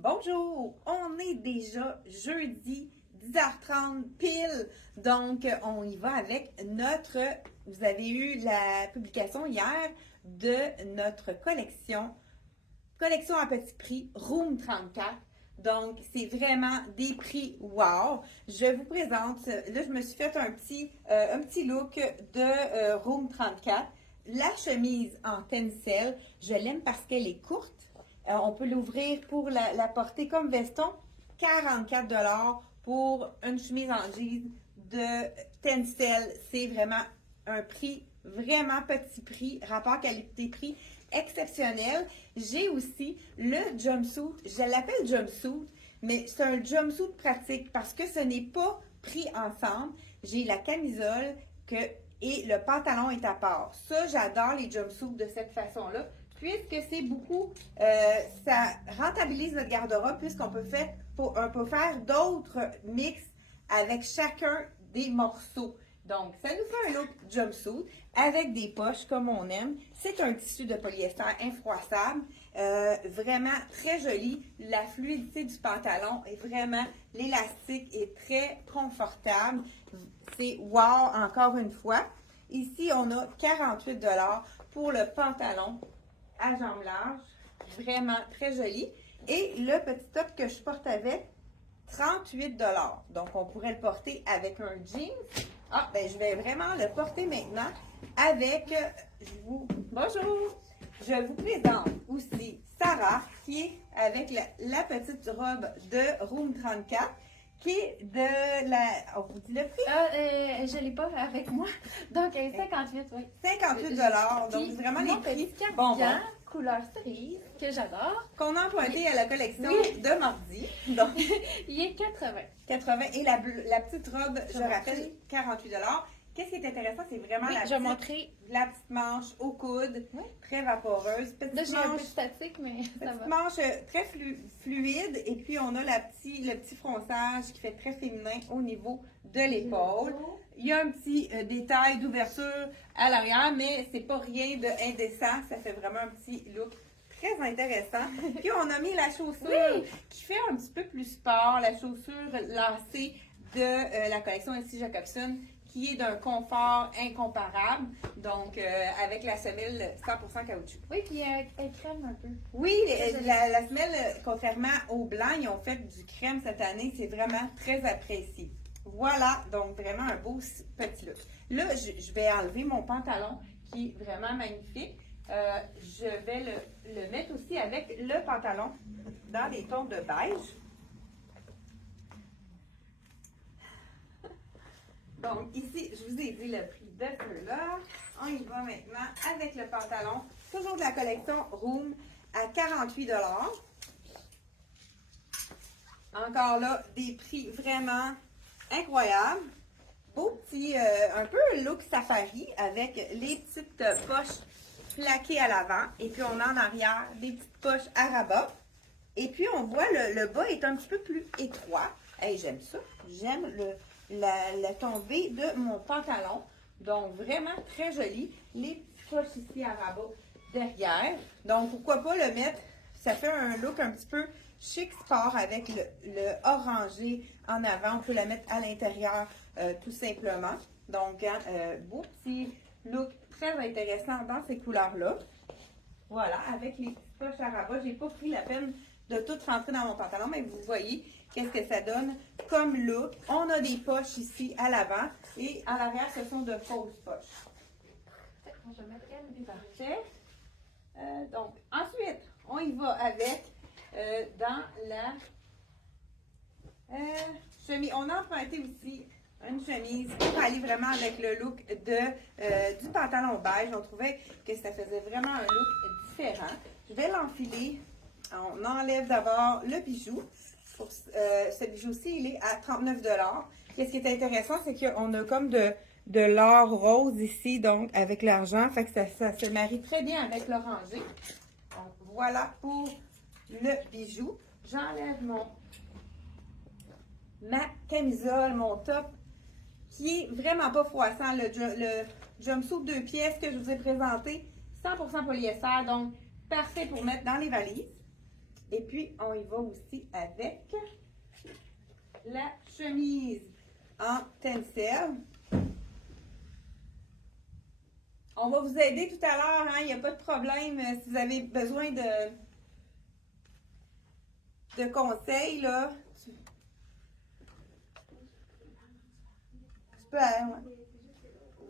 Bonjour, on est déjà jeudi 10h30 pile, donc on y va avec vous avez eu la publication hier de notre collection à petit prix Room 34. Donc, c'est vraiment des prix wow. Je vous présente, là, je me suis fait un petit look de Room 34. La chemise en tencel, je l'aime parce qu'elle est courte. On peut l'ouvrir pour la porter comme veston. 44 $ pour une chemise en jean de tencel. C'est vraiment un prix, vraiment petit prix, rapport qualité-prix exceptionnel. J'ai aussi le jumpsuit. Je l'appelle jumpsuit, mais c'est un jumpsuit pratique parce que ce n'est pas pris ensemble. J'ai la camisole et le pantalon est à part. Ça, j'adore les jumpsuits de cette façon-là, puisque c'est beaucoup, ça rentabilise notre garde-robe, puisqu'on on peut faire d'autres mix avec chacun des morceaux. Donc, ça nous fait un look jumpsuit avec des poches comme on aime. C'est un tissu de polyester infroissable, vraiment très joli. La fluidité du pantalon est vraiment, l'élastique est très confortable. C'est wow encore une fois. Ici, on a 48 $ pour le pantalon à jambes larges. Vraiment très joli. Et le petit top que je porte avec, 38 $. Donc, on pourrait le porter avec un jeans. Ah, ben, je vais vraiment le porter maintenant avec, bonjour, je vous présente aussi Sarah, qui est avec la petite robe de Room 34, qui est de on vous dit le prix? Je ne l'ai pas avec moi. Donc, 58, oui. 58 $. Donc, vraiment les prix bonbons couleur cerise, que j'adore. qu'on a emprunté à la collection de mardi. Donc, il est 80. 80. Et la petite robe, je rappelle, 48 $. Qu'est-ce qui est intéressant, c'est vraiment la petite manche au coude, très vaporeuse. Là, j'ai un peu statique, mais ça va. Manche très fluide. Et puis, on a le petit fronçage qui fait très féminin au niveau de l'épaule. Il y a un petit détail d'ouverture à l'arrière, mais c'est pas rien d'indécent. Ça fait vraiment un petit look très intéressant. Puis, on a mis la chaussure qui fait un petit peu plus sport, la chaussure lacée de la collection ici Jacobson, qui est d'un confort incomparable, donc avec la semelle 100% caoutchouc. Oui, puis elle crème un peu. Oui, la semelle, contrairement au blanc, ils ont fait du crème cette année, c'est vraiment très apprécié. Voilà, donc vraiment un beau petit look. Là, je vais enlever mon pantalon qui est vraiment magnifique. Je vais le mettre aussi avec le pantalon dans des tons de beige. Donc, ici, je vous ai dit le prix de ceux-là. On y va maintenant avec le pantalon, toujours de la collection Room, à 48 $. Encore là, des prix vraiment incroyables. Beau petit, un peu look safari avec les petites poches plaquées à l'avant. Et puis, on a en arrière des petites poches à rabat. Et puis, on voit le bas est un petit peu plus étroit. Hey, j'aime ça. J'aime la tombée de mon pantalon. Donc, vraiment très joli. Les petites poches ici à rabat derrière. Donc, pourquoi pas le mettre? Ça fait un look un petit peu chic sport avec le orangé en avant. On peut la mettre à l'intérieur tout simplement. Donc, beau petit look très intéressant dans ces couleurs-là. Voilà, avec les petites poches à rabat. J'ai pas pris la peine de tout rentrer dans mon pantalon, mais vous voyez qu'est-ce que ça donne comme look. On a des poches ici à l'avant et à l'arrière, ce sont de fausses poches. Je vais mettre elle. Parfait. Donc, ensuite, on y va avec dans la chemise. On a emprunté aussi une chemise pour aller vraiment avec le look du pantalon beige. On trouvait que ça faisait vraiment un look différent. Je vais l'enfiler. On enlève d'abord le bijou. Pour, ce bijou-ci, il est à 39 $. Qu'est-ce qui est intéressant, c'est qu'on a comme de l'or rose ici, donc avec l'argent. Fait que ça se marie très bien avec l'orangé. Donc, voilà pour le bijou. J'enlève ma camisole, mon top, qui est vraiment pas froissant. Le jumpsuit 2 pièces que je vous ai présenté, 100% polyester, donc parfait pour mettre dans les valises. Et puis, on y va aussi avec la chemise en tencel. On va vous aider tout à l'heure, hein, il n'y a pas de problème. Si vous avez besoin de conseils, là, tu peux aller, ouais.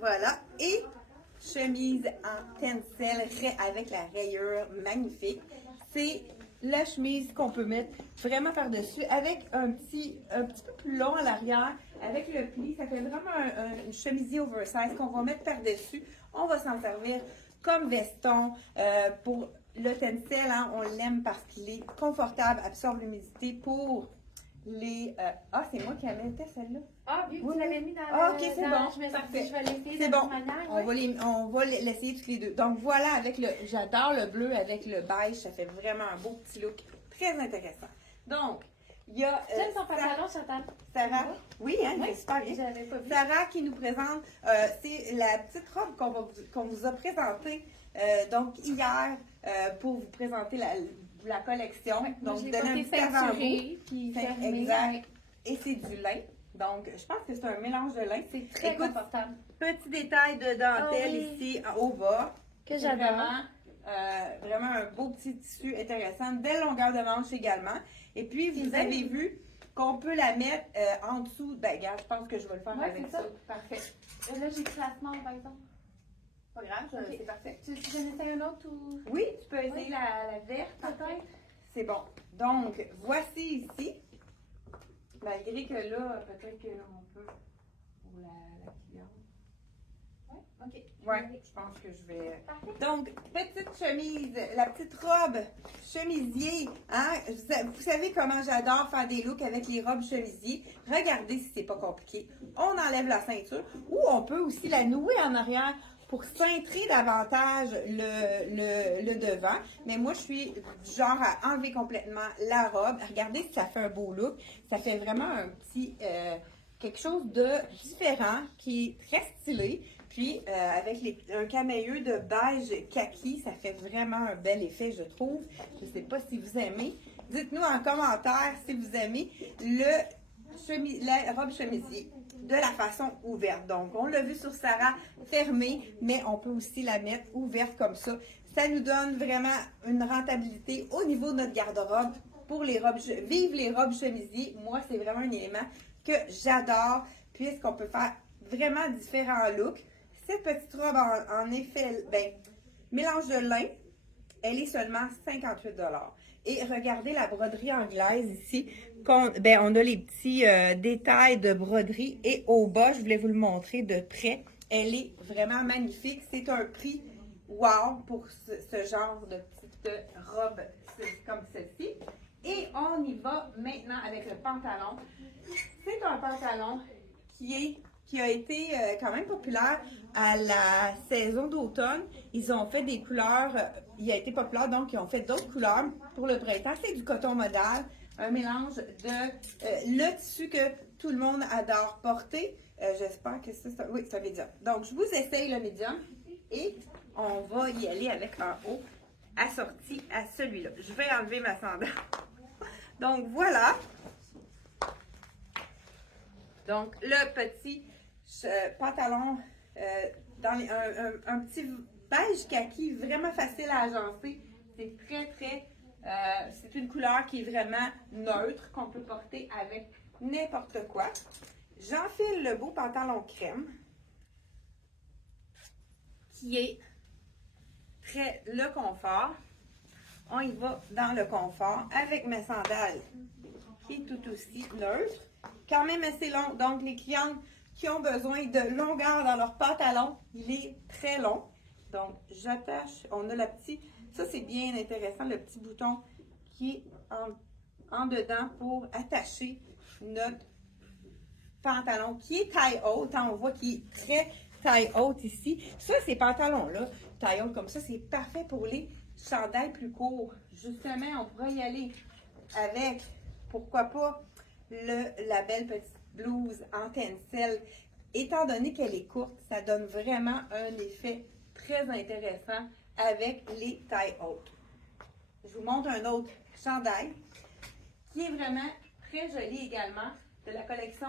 Voilà. Et chemise en tencel avec la rayure magnifique. C'est la chemise qu'on peut mettre vraiment par-dessus avec un petit peu plus long à l'arrière. Avec le pli, ça fait vraiment un chemisier oversize qu'on va mettre par-dessus. On va s'en servir comme veston. Pour le tencel, hein, on l'aime parce qu'il est confortable, absorbe l'humidité pour les... c'est moi qui la mettais celle-là. Ah, vu que tu l'avais mis dans OK, c'est bon. je me suis Parfait. dit, je vais l'essayer C'est de bon. toute manière. On va l'essayer toutes les deux. Donc voilà, j'adore le bleu avec le beige. Ça fait vraiment un beau petit look. Très intéressant. Donc, il y a... J'aime son pantalon, Chantal. Sarah. Oui, hein, Oui, c'est super bien. je l'avais pas vu. Sarah qui nous présente, c'est la petite robe qu'on vous a présentée donc hier pour vous présenter la collection. Ouais, donc, je l'ai donner un porté petit avant-goût. ceinturé, puis fermé. Exact. Et c'est du lin. Donc, je pense que c'est un mélange de lin. C'est très confortable. Petit détail de dentelle ici au bas. Que C'est j'adore. vraiment un beau petit tissu intéressant. Belle longueur de manche également. Et puis, vous avez vu qu'on peut la mettre en dessous. Ben, regarde, je pense que je vais le faire avec ça. Parfait. Là, j'ai pris la small, par exemple. Pas grave, Ok. c'est parfait. Tu veux que j'en essaie un autre ou... Oui, tu peux essayer la verte peut-être. C'est bon. Donc, voici ici. Malgré que là, peut-être qu'on peut pour la cliente. Oui, ok. Ouais, je pense que je vais. Donc, petite chemise, la petite robe chemisier. Hein? Vous savez comment j'adore faire des looks avec les robes chemisiers. Regardez si c'est pas compliqué. On enlève la ceinture ou on peut aussi la nouer en arrière pour cintrer davantage le devant. Mais moi, je suis du genre à enlever complètement la robe. Regardez si ça fait un beau look. Ça fait vraiment un petit quelque chose de différent qui est très stylé. Puis, avec un camailleux de beige kaki, ça fait vraiment un bel effet, je trouve. Je ne sais pas si vous aimez. Dites-nous en commentaire si vous aimez la robe chemisier de la façon ouverte. Donc, on l'a vu sur Sarah, fermée, mais on peut aussi la mettre ouverte comme ça. Ça nous donne vraiment une rentabilité au niveau de notre garde-robe pour les robes. Vive les robes chemisiers. Moi, c'est vraiment un élément que j'adore, puisqu'on peut faire vraiment différents looks. Cette petite robe en effet, mélange de lin, elle est seulement 58 $. Et regardez la broderie anglaise ici. On a les petits détails de broderie. Et au bas, je voulais vous le montrer de près. Elle est vraiment magnifique. C'est un prix wow pour ce genre de petite robe comme celle-ci. Et on y va maintenant avec le pantalon. C'est un pantalon qui a été quand même populaire à la saison d'automne. Ils ont fait des couleurs, il a été populaire, donc ils ont fait d'autres couleurs pour le printemps. C'est du coton modal, un mélange de le tissu que tout le monde adore porter. J'espère que ça, oui, c'est un médium. Donc, je vous essaye le médium et on va y aller avec un haut assorti à celui-là. Je vais enlever ma sandale. Donc, voilà. Donc, le petit pantalon dans un petit beige kaki, vraiment facile à agencer. C'est c'est une couleur qui est vraiment neutre, qu'on peut porter avec n'importe quoi. J'enfile le beau pantalon crème, qui est le confort. On y va dans le confort avec mes sandales, qui est tout aussi neutre. Quand même assez long, donc les clientes qui ont besoin de longueur dans leur pantalon, il est très long. Donc, j'attache, on a ça c'est bien intéressant, le petit bouton qui est en dedans pour attacher notre pantalon qui est taille haute. Hein, on voit qu'il est très taille haute ici. Ça, ces pantalons-là, taille haute comme ça, c'est parfait pour les chandails plus courts. Justement, on pourrait y aller avec, pourquoi pas, la belle petite blouse en tencel. Étant donné qu'elle est courte, ça donne vraiment un effet très intéressant avec les tailles hautes. Je vous montre un autre chandail qui est vraiment très joli également de la collection.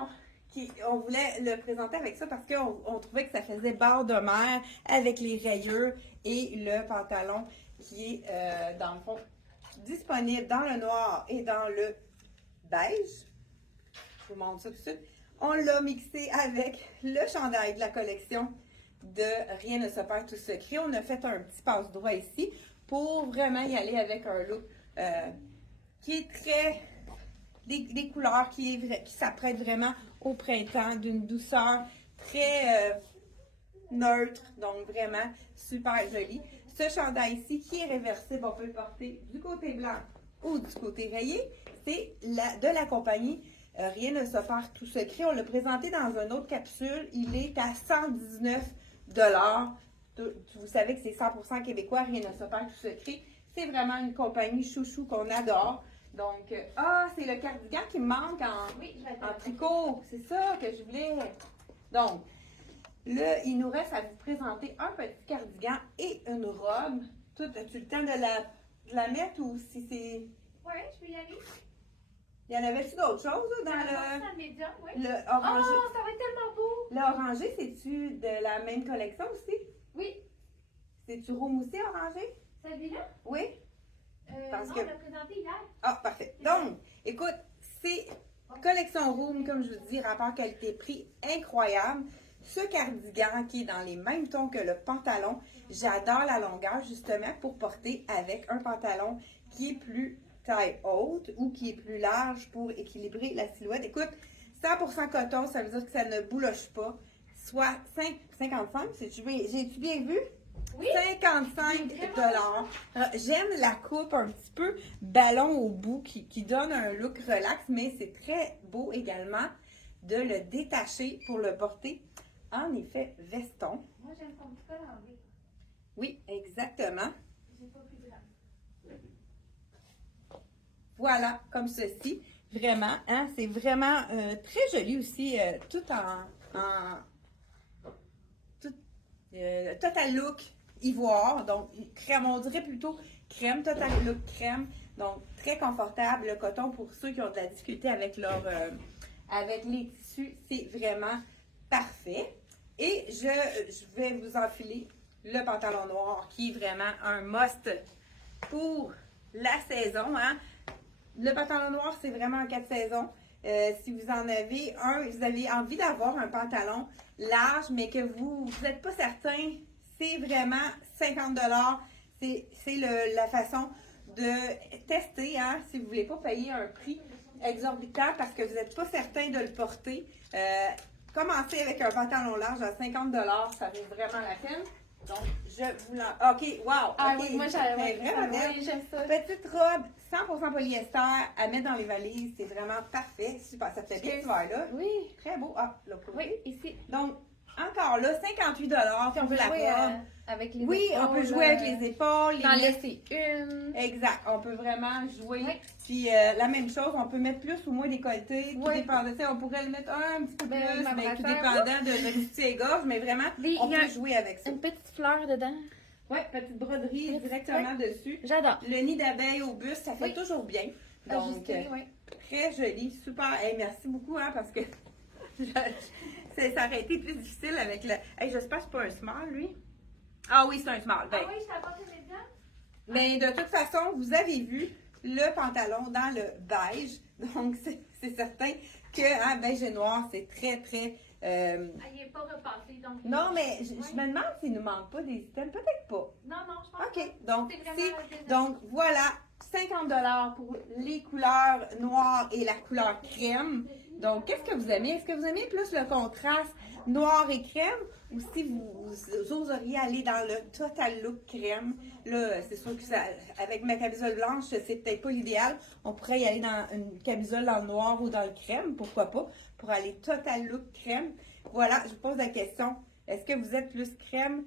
On voulait le présenter avec ça parce qu'on trouvait que ça faisait bord de mer avec les rayures et le pantalon qui est dans le fond disponible dans le noir et dans le beige. Je vous montre ça tout de suite. On l'a mixé avec le chandail de la collection de Rien ne se perd tout secret. On a fait un petit passe-droit ici pour vraiment y aller avec un look qui est très... Des couleurs qui s'apprêtent vraiment au printemps, d'une douceur très neutre, donc vraiment super joli. Ce chandail ici qui est réversible, on peut le porter du côté blanc ou du côté rayé. C'est de la compagnie Rien ne se perd tout secret. On l'a présenté dans une autre capsule. Il est à 119 $. Vous savez que c'est 100% québécois, Rien ne se perd tout secret. C'est vraiment une compagnie chouchou qu'on adore. Donc, c'est le cardigan qui me manque en tricot. C'est ça que je voulais. Donc, là, il nous reste à vous présenter un petit cardigan et une robe. As-tu le temps de la mettre ou si c'est... Oui, je vais y aller. Il y en avait-tu d'autres choses là, dans le médium, oui. le orangé? Oh, ça va être tellement beau! L'orangé, c'est-tu de la même collection aussi? Oui. C'est-tu roux-moussé orangé? Celui-là? Oui? Parce non, que... on l'a présenté hier. Ah, parfait. Donc, écoute, c'est collection room, comme je vous dis, rapport qualité-prix incroyable. Ce cardigan qui est dans les mêmes tons que le pantalon, j'adore la longueur justement pour porter avec un pantalon qui est plus taille haute ou qui est plus large pour équilibrer la silhouette. Écoute, 100% coton, ça veut dire que ça ne bouloche pas. Soit 55, j'ai-tu bien vu? Oui. 55 $. J'aime la coupe un petit peu ballon au bout qui donne un look relax, mais c'est très beau également de le détacher pour le porter en effet veston. Moi, j'aime ton petit col enlevé. Oui, exactement. J'ai pas plus grand. Voilà, comme ceci. Vraiment, hein, c'est vraiment très joli aussi, tout total look ivoire, donc crème, on dirait plutôt crème, total look crème, donc très confortable, le coton pour ceux qui ont de la difficulté avec avec les tissus, c'est vraiment parfait. Et je vais vous enfiler le pantalon noir qui est vraiment un must pour la saison, hein. Le pantalon noir, c'est vraiment un 4 saisons. Si vous en avez vous avez envie d'avoir un pantalon large, mais que vous n'êtes pas certain, c'est vraiment 50 $. C'est la façon de tester, hein, si vous ne voulez pas payer un prix exorbitant parce que vous n'êtes pas certain de le porter. Commencez avec un pantalon large à 50 $, ça vaut vraiment la peine. Donc, je vous l'en... OK, wow! Ah OK, oui, moi, j'aime vraiment j'aime ça. petite robe 100% polyester à mettre dans les valises, c'est vraiment parfait. Super, ça te fait bien cet hiver-là. Oui. Très beau. Ah, là, Oui, ici. donc, encore là, 58 $ si on veut la jouer, robe. avec les Oui, épaules, on peut jouer avec les épaules. T'en laisser une. Exact, on peut vraiment jouer. Oui. Puis la même chose, on peut mettre plus ou moins décolleté. Tout Oui. dépend de ça. On pourrait le mettre un petit peu plus, Ben, mais tout affaire. dépendant de ce qui gorge. Mais vraiment, Oui, on il y a peut jouer avec ça. Une petite fleur dedans. Oui, petite broderie Petite directement dessus. J'adore. Le nid d'abeille au buste, ça fait Oui. toujours bien. Donc, Ajusté, oui. très joli, super. Hey, merci beaucoup, hein, parce que ça aurait été plus difficile avec le... Hey, j'espère que c'est pas un small, lui. Ah oui, c'est un small. Ben, Ah oui, je t'apporte le médium? mais de toute façon, vous avez vu le pantalon dans le beige. Donc, c'est certain que hein, beige et noir, c'est très, très... Ah, il n'est pas repassé, donc... Non, mais je Oui. me demande s'il nous manque pas des items. Peut-être pas. Non, je pense OK. pas. Donc, C'est vraiment donc voilà, 50 $ pour les couleurs noires et la couleur crème. Donc, qu'est-ce que vous aimez? Est-ce que vous aimez plus le contraste noir et crème ou si vous oseriez aller dans le total look crème? Là, c'est sûr que ça, avec ma camisole blanche, c'est peut-être pas l'idéal. On pourrait y aller dans une camisole dans le noir ou dans le crème, pourquoi pas, pour aller total look crème. Voilà, je vous pose la question. Est-ce que vous êtes plus crème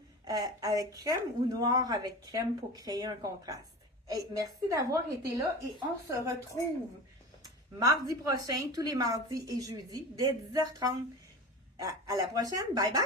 avec crème ou noir avec crème pour créer un contraste? Hey, merci d'avoir été là et on se retrouve mardi prochain, tous les mardis et jeudis, dès 10h30. À la prochaine. Bye bye!